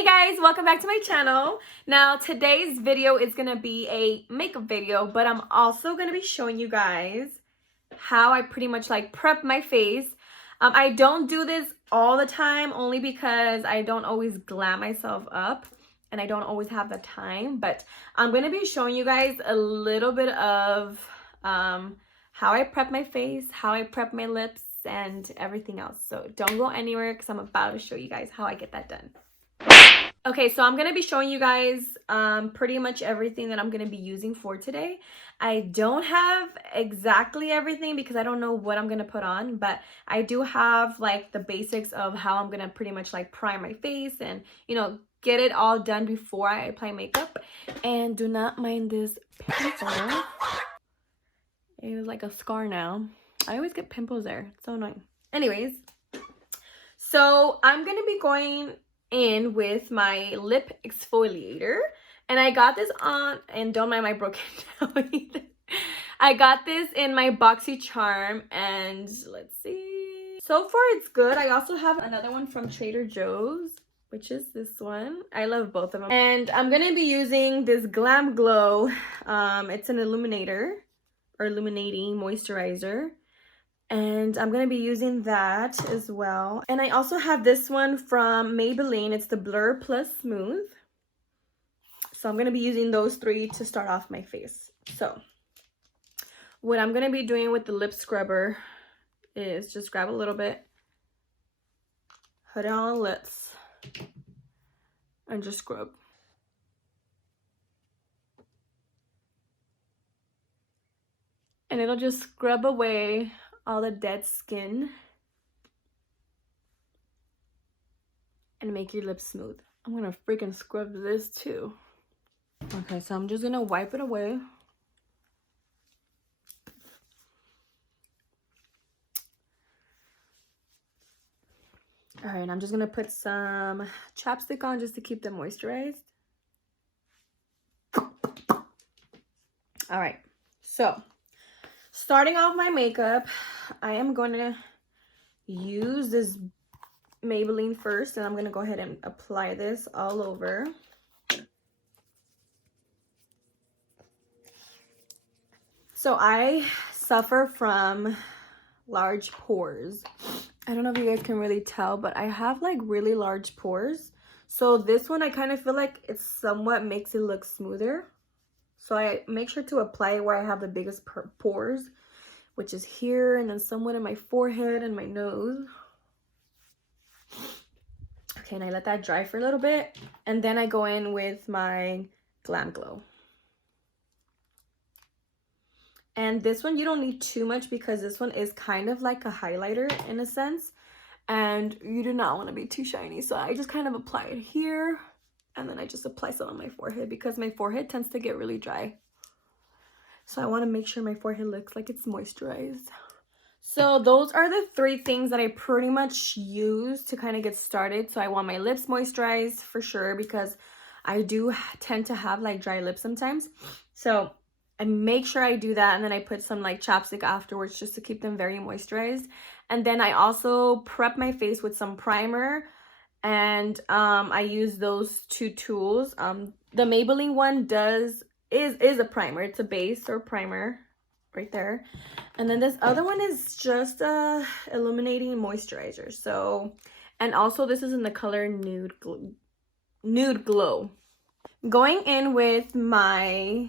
Hey guys, welcome back to my channel. Now today's video is gonna be a makeup video, but I'm also gonna be showing you guys how I pretty much like prep my face. I don't do this all the time only because I don't always glam myself up and I don't always have the time, but I'm gonna be showing you guys a little bit of how I prep my face, how I prep my lips, and everything else. So don't go anywhere because I'm about to show you guys how I get that done. Okay, so I'm going to be showing you guys pretty much everything that I'm going to be using for today. I don't have exactly everything because I don't know what I'm going to put on, but I do have like the basics of how I'm going to pretty much like prime my face and, you know, get it all done before I apply makeup. And do not mind this pimple. It was like a scar now. I always get pimples there. It's so annoying. Anyways, so I'm going to be going in with my lip exfoliator, and I got this on, and don't mind my broken down either. I got this in my Boxy charm, and let's see. So far it's good. I also have another one from Trader Joe's, which is this one. I love both of them. And I'm gonna be using this Glam Glow. It's an illuminating moisturizer. And I'm going to be using that as well. And I also have this one from Maybelline. It's the Blur Plus Smooth. So I'm going to be using those three to start off my face. So what I'm going to be doing with the lip scrubber is just grab a little bit, put it on the lips, and just scrub. And it'll just scrub away all the dead skin and make your lips smooth. I'm gonna freaking scrub this too. Okay, so I'm just gonna wipe it away. All right, and I'm just gonna put some chapstick on just to keep them moisturized. All right, so starting off my makeup, I am going to use this Maybelline first, and I'm going to go ahead and apply this all over. So I suffer from large pores. I don't know if you guys can really tell, but I have like really large pores. So this one, I kind of feel like it somewhat makes it look smoother. So I make sure to apply it where I have the biggest pores, which is here and then somewhat in my forehead and my nose. Okay, and I let that dry for a little bit. And then I go in with my Glam Glow. And this one, you don't need too much because this one is kind of like a highlighter in a sense. And you do not want to be too shiny. So I just kind of apply it here. And then I just apply some on my forehead because my forehead tends to get really dry. So I want to make sure my forehead looks like it's moisturized. So those are the three things that I pretty much use to kind of get started. So I want my lips moisturized for sure because I do tend to have like dry lips sometimes. So I make sure I do that, and then I put some like chapstick afterwards just to keep them very moisturized. And then I also prep my face with some primer, and I use those two tools. The Maybelline one is a primer. It's a base or primer right there. And then this other one is just a illuminating moisturizer. So, and also this is in the color Nude Glow. Going in with my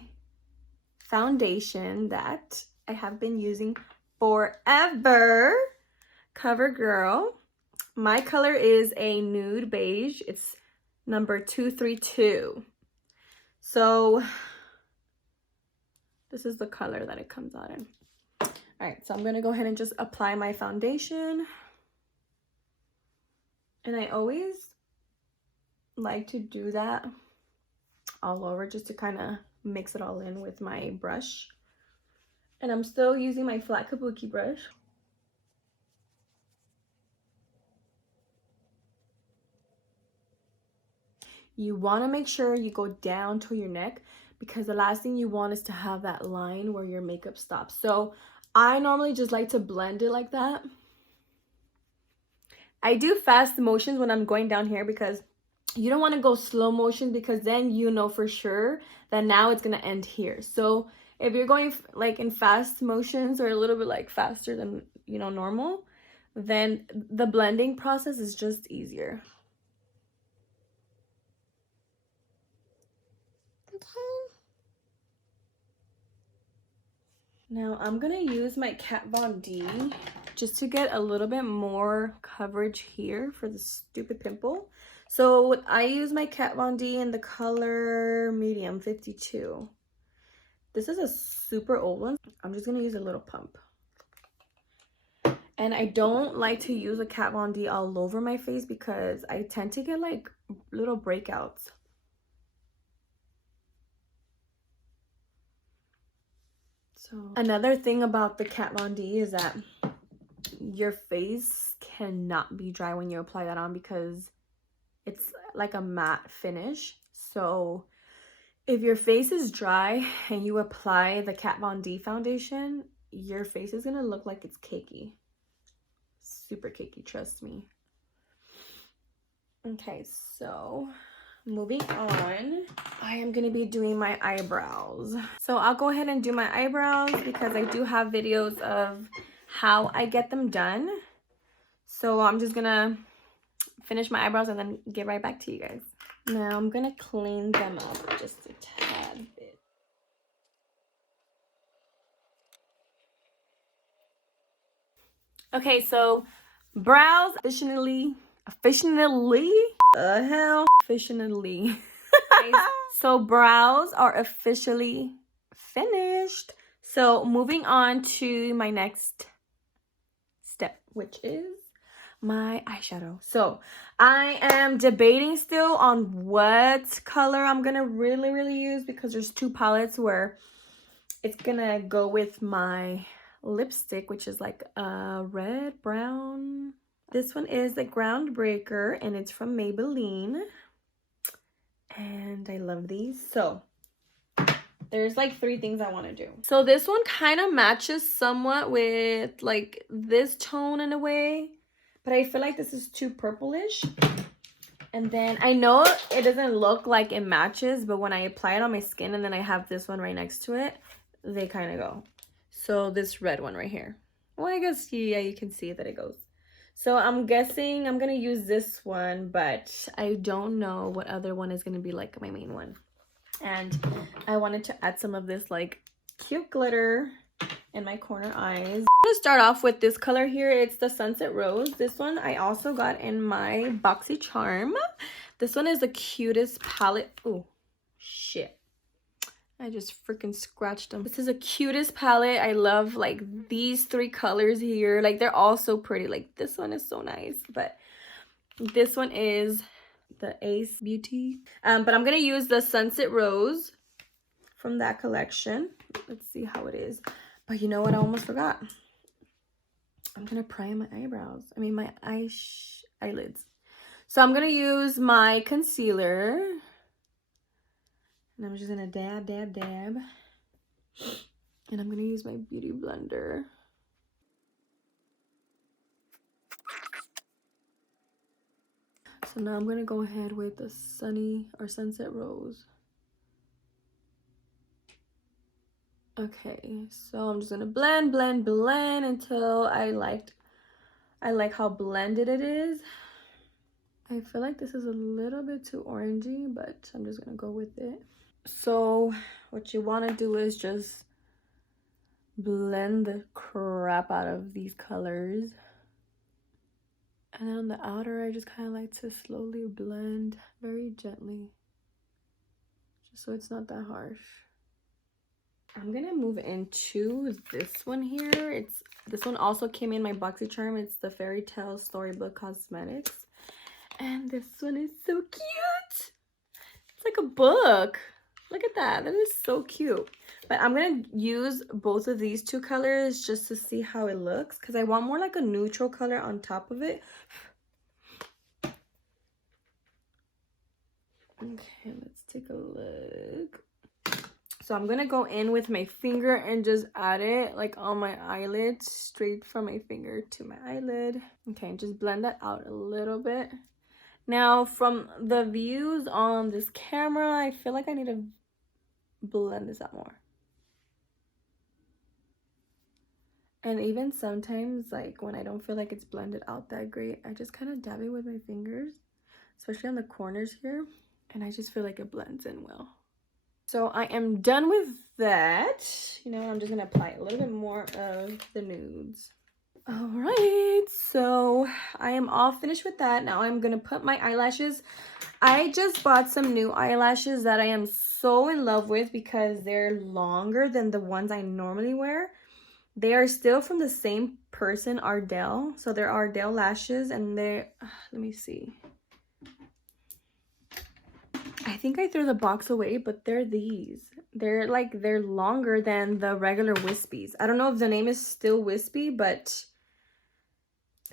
foundation that I have been using forever, CoverGirl. My color is a nude beige. It's number 232. So this is the color that it comes out in. All right, so I'm gonna go ahead and just apply my foundation. And I always like to do that all over just to kind of mix it all in with my brush. And I'm still using my flat kabuki brush. You want to make sure you go down to your neck because the last thing you want is to have that line where your makeup stops. So I normally just like to blend it like that. I do fast motions when I'm going down here because you don't want to go slow motion because then you know for sure that now it's going to end here. So if you're going like in fast motions or a little bit like faster than, you know, normal, then the blending process is just easier. Okay. Now I'm gonna use my Kat Von D just to get a little bit more coverage here for the stupid pimple. So I use my Kat Von D in the color medium 52. This is a super old one. I'm just gonna use a little pump. And I don't like to use a Kat Von D all over my face because I tend to get like little breakouts. So another thing about the Kat Von D is that your face cannot be dry when you apply that on because it's like a matte finish. So if your face is dry and you apply the Kat Von D foundation, your face is gonna look like it's cakey. Super cakey, trust me. Okay, so moving on, I am gonna be doing my eyebrows. So I'll go ahead and do my eyebrows because I do have videos of how I get them done. So I'm just gonna finish my eyebrows and then get right back to you guys. Now I'm gonna clean them up just a tad bit. Okay, so brows officially the hell officially so brows are officially finished. So moving on to my next step, which is my eyeshadow. So I am debating still on what color I'm gonna really use because there's two palettes where it's gonna go with my lipstick, which is like a red brown. This one is the Groundbreaker and it's from Maybelline, and I love these. So there's like three things I want to do. So this one kind of matches somewhat with like this tone in a way, but I feel like this is too purplish. And then I know it doesn't look like it matches, but when I apply it on my skin and then I have this one right next to it, they kind of go. So this red one right here. Well, I guess, yeah, you can see that it goes. So I'm guessing I'm going to use this one, but I don't know what other one is going to be like my main one. And I wanted to add some of this like cute glitter in my corner eyes. I'm gonna start off with this color here. It's the Sunset Rose. This one I also got in my Boxy Charm. This one is the cutest palette. Oh, shit. I just freaking scratched them. This is the cutest palette. I love like these three colors here. Like they're all so pretty. Like this one is so nice. But this one is the Ace Beauty. But I'm gonna use the Sunset Rose from that collection. Let's see how it is. But you know what? I almost forgot. I'm gonna prime my eyebrows. I mean my eyelids. So I'm gonna use my concealer. And I'm just gonna dab. And I'm gonna use my beauty blender. So now I'm gonna go ahead with the Sunset Rose. Okay, so I'm just gonna blend until I like how blended it is. I feel like this is a little bit too orangey, but I'm just gonna go with it. So what you want to do is just blend the crap out of these colors. And then on the outer, I just kind of like to slowly blend very gently, just so it's not that harsh. I'm gonna move into this one here. This one also came in my Boxy Charm. It's the Fairy Tale Storybook Cosmetics. And this one is so cute. It's like a book. Look at that. That is so cute. But I'm going to use both of these two colors just to see how it looks, because I want more like a neutral color on top of it. Okay, let's take a look. So I'm going to go in with my finger and just add it like on my eyelid, straight from my finger to my eyelid. Okay, just blend that out a little bit. Now, from the views on this camera, I feel like I need to blend this out more. And even sometimes, like when I don't feel like it's blended out that great, I just kind of dab it with my fingers, especially on the corners here, and I just feel like it blends in well. So I am done with that. You know, I'm just gonna apply a little bit more of the nudes. All right, so I am all finished with that. Now I'm gonna put my eyelashes. I just bought some new eyelashes that I am so in love with because they're longer than the ones I normally wear. They are still from the same person, Ardell. So they're Ardell lashes, and they're, let me see. I think I threw the box away, but they're these. They're longer than the regular wispies. I don't know if the name is still wispy, but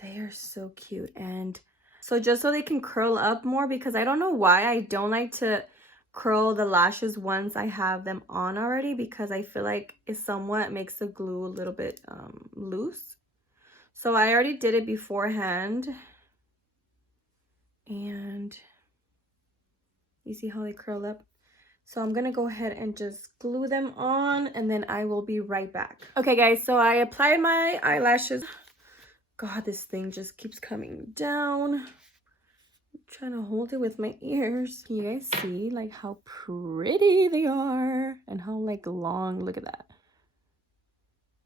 they are so cute. And so just so they can curl up more, because I don't know why I don't like to curl the lashes once I have them on already, because I feel like it somewhat makes the glue a little bit loose. So I already did it beforehand. And you see how they curl up? So I'm gonna go ahead and just glue them on, and then I will be right back. Okay guys, so I applied my eyelashes. God, this thing just keeps coming down. I'm trying to hold it with my ears. Can you guys see like how pretty they are and how like long? Look at that.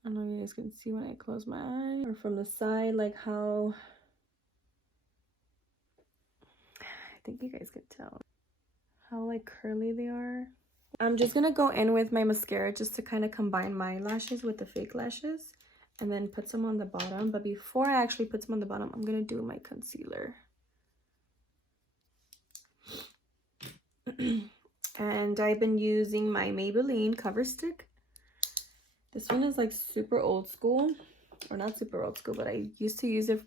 I don't know if you guys can see when I close my eye, or from the side, like how, I think you guys can tell how like curly they are. I'm just gonna go in with my mascara just to kind of combine my lashes with the fake lashes, and then put some on the bottom. But before I actually put some on the bottom, I'm gonna do my concealer. And I've been using my Maybelline Cover Stick. This one is like super old school, or not super old school, but I used to use it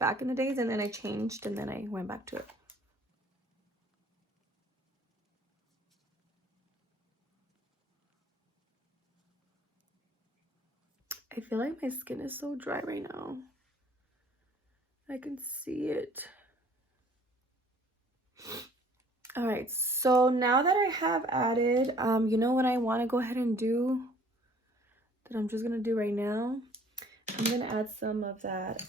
back in the days, and then I changed, and then I went back to it. I feel like my skin is so dry right now. I can see it. All right, so now that I have added, you know what I want to go ahead and do, that I'm just gonna do right now? I'm gonna add some of that,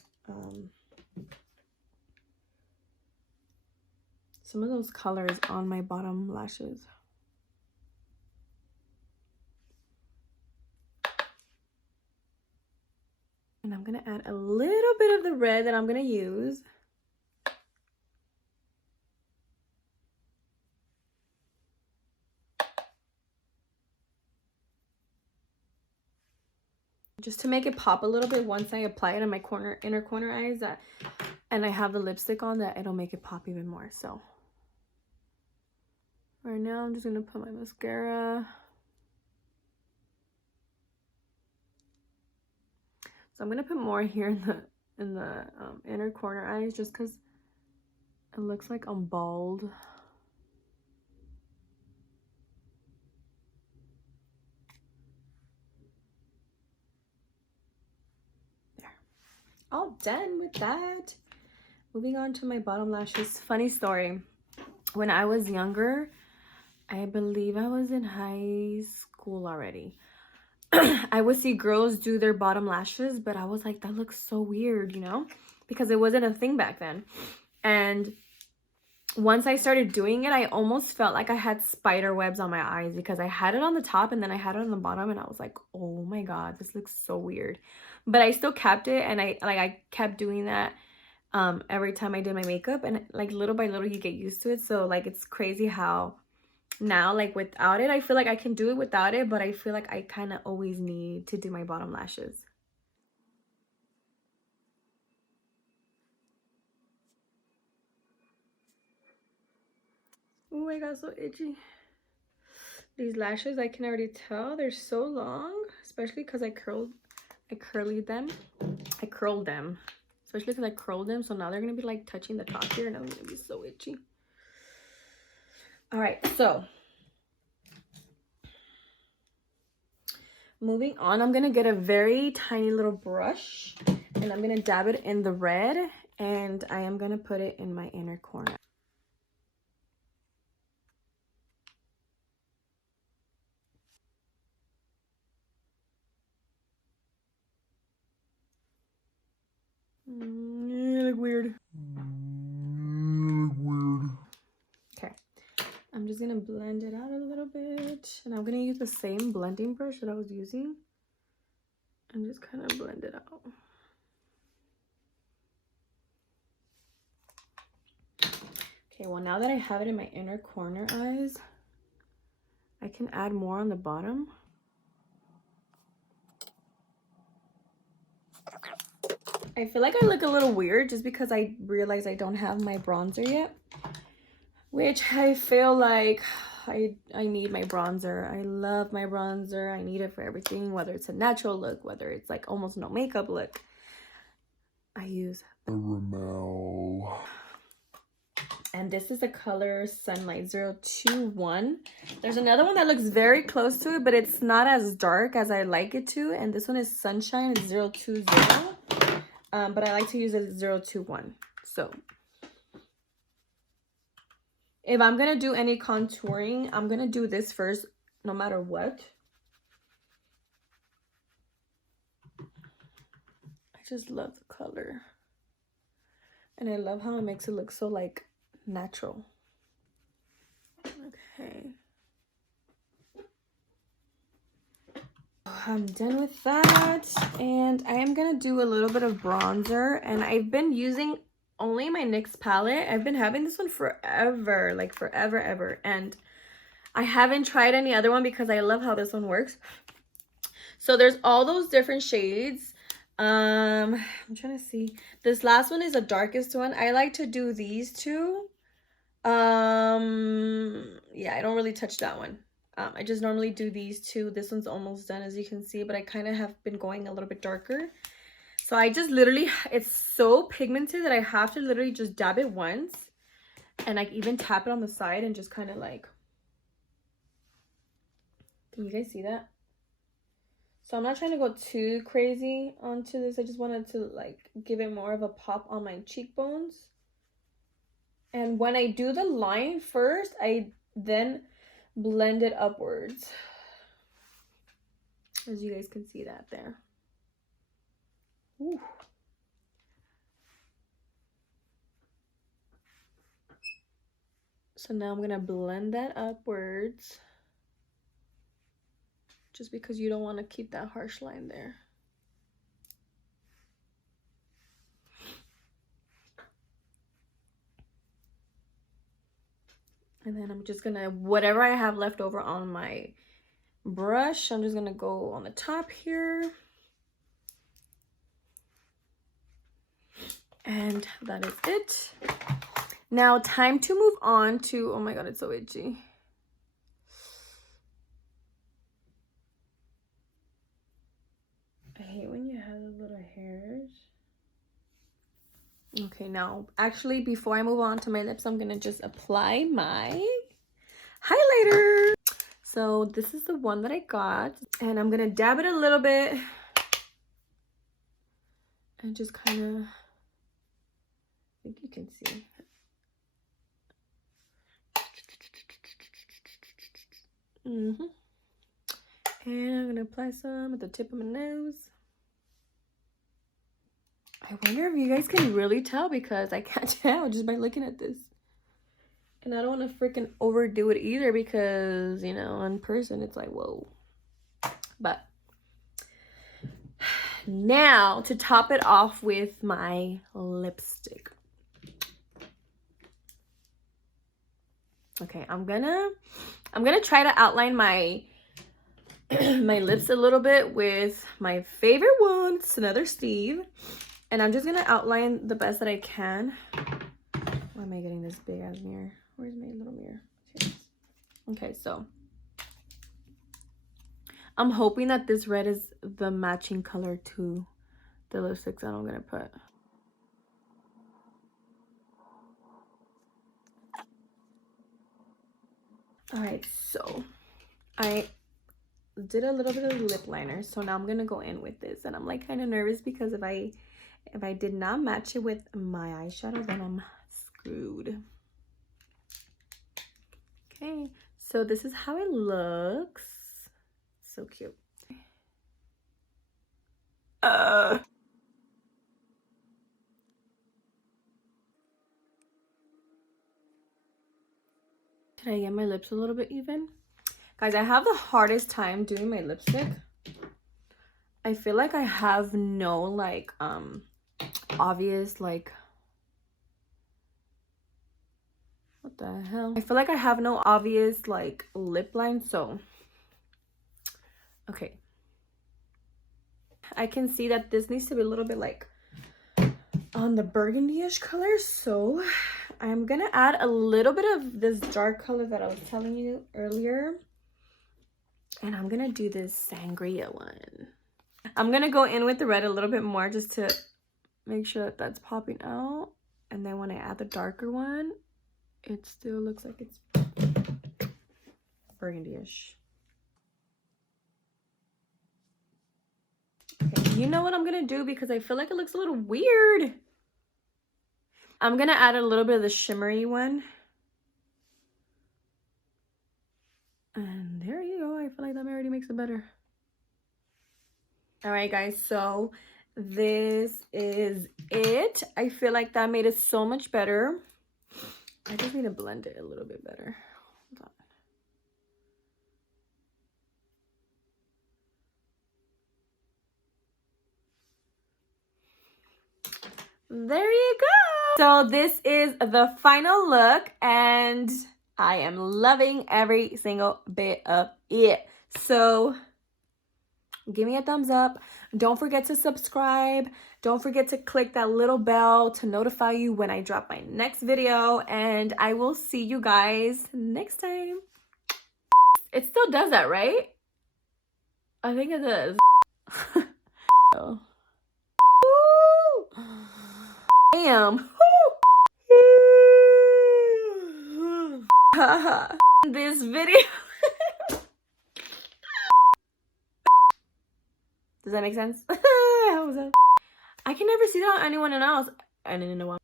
some of those colors on my bottom lashes. And I'm gonna add a little bit of the red that I'm gonna use. Just to make it pop a little bit once I apply it in my inner corner eyes, and I have the lipstick on, that it'll make it pop even more. So right now I'm just gonna put my mascara. So I'm gonna put more here in the inner corner eyes, just because it looks like I'm bald. All done with that. Moving on to my bottom lashes. Funny story. When I was younger, I believe I was in high school already, I would see girls do their bottom lashes, but I was like, that looks so weird, you know, because it wasn't a thing back then. And once I started doing it, I almost felt like I had spider webs on my eyes, because I had it on the top and then I had it on the bottom, and I was like, oh my god, this looks so weird. But I still kept it, and I kept doing that every time I did my makeup, and like little by little you get used to it. So like it's crazy how now, like without it, I feel like I can do it without it, but I feel like I kind of always need to do my bottom lashes. Oh, I got so itchy. These lashes, I can already tell they're so long, especially because I curled them, especially because I curled them. So now they're gonna be like touching the top here, and I'm gonna be so itchy. All right, so moving on, I'm gonna get a very tiny little brush, and I'm gonna dab it in the red, And I am gonna put it in my inner corner. You look weird. Okay, I'm just gonna blend it out a little bit, and I'm gonna use the same blending brush that I was using and just kind of blend it out. Okay, well, now that I have it in my inner corner eyes, I can add more on the bottom. I feel like I look a little weird just because I realize I don't have my bronzer yet, which I feel like I need my bronzer. I love my bronzer. I need it for everything, whether it's a natural look, whether it's like almost no makeup look. I use the Rimmel. And this is the color Sunlight 021. There's another one that looks very close to it, but it's not as dark as I like it to. And this one is Sunshine, it's 020. But I like to use it 021. So if I'm gonna do any contouring, I'm gonna do this first, no matter what. I just love the color. And I love how it makes it look so like natural. Okay. I'm done with that, and I am gonna do a little bit of bronzer, and I've been using only my NYX palette. I've been having this one forever, like forever ever, and I haven't tried any other one because I love how this one works. So there's all those different shades. I'm trying to see, this last one is the darkest one. I like to do these two. Yeah, I don't really touch that one. I just normally do these two. This one's almost done, as you can see, but I kind of have been going a little bit darker. So I just literally, it's so pigmented that I have to literally just dab it once, and like even tap it on the side and just kind of like, can you guys see that? So I'm not trying to go too crazy onto this. I just wanted to like give it more of a pop on my cheekbones. And when I do the line first, I then blend it upwards, as you guys can see that there. Ooh. So now I'm gonna blend that upwards, just because you don't want to keep that harsh line there. And then I'm just gonna, whatever I have left over on my brush, I'm just gonna go on the top here. And that is it. Now time to move on to, oh my god, it's so itchy. I hate when you have the little hairs. Okay, now actually before I move on to my lips, I'm gonna just apply my highlighter. So this is the one that I got, and I'm gonna dab it a little bit and just kind of, I think you can see. And I'm gonna apply some at the tip of my nose. I wonder if you guys can really tell, because I can't tell just by looking at this. And I don't want to freaking overdo it either, because, you know, in person it's like, whoa. But now to top it off with my lipstick. Okay, I'm gonna try to outline my my lips a little bit with my favorite one. It's another Steve. And I'm just gonna outline the best that I can. Why am I getting this big ass mirror? Where's my little mirror? Okay, so I'm hoping that this red is the matching color to the lipsticks that I'm gonna put. Alright, so I did a little bit of lip liner, so now I'm gonna go in with this, and I'm like kind of nervous because if I If I did not match it with my eyeshadow, then I'm screwed. Okay, so this is how it looks. So cute. Did I get my lips a little bit even? Guys, I have the hardest time doing my lipstick. I feel like I have no like obvious like, what the hell? I feel like I have no obvious like lip line, so okay. I can see that this needs to be a little bit like on the burgundy-ish color, so I'm gonna add a little bit of this dark color that I was telling you earlier, and I'm gonna do this sangria one. I'm gonna go in with the red a little bit more just to make sure that that's popping out, and then when I add the darker one, it still looks like it's burgundy-ish. Okay, you know what I'm gonna do, because I feel like it looks a little weird. I'm gonna add a little bit of the shimmery one. And there you go. I feel like that already makes it better. All right, guys. So this is it. I feel like that made it so much better. I just need to blend it a little bit better. Hold on. There you go. So this is the final look, and I am loving every single bit of it. So give me a thumbs up. Don't forget to subscribe. Don't forget to click that little bell to notify you when I drop my next video, and I will see you guys next time. It still does that, right? I think it does. Oh. Damn. This video. Does that make sense? How was that? I can never see that on anyone else. I didn't know.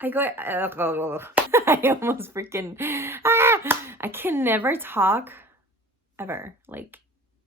I go. I almost freaking. I can never talk ever. Like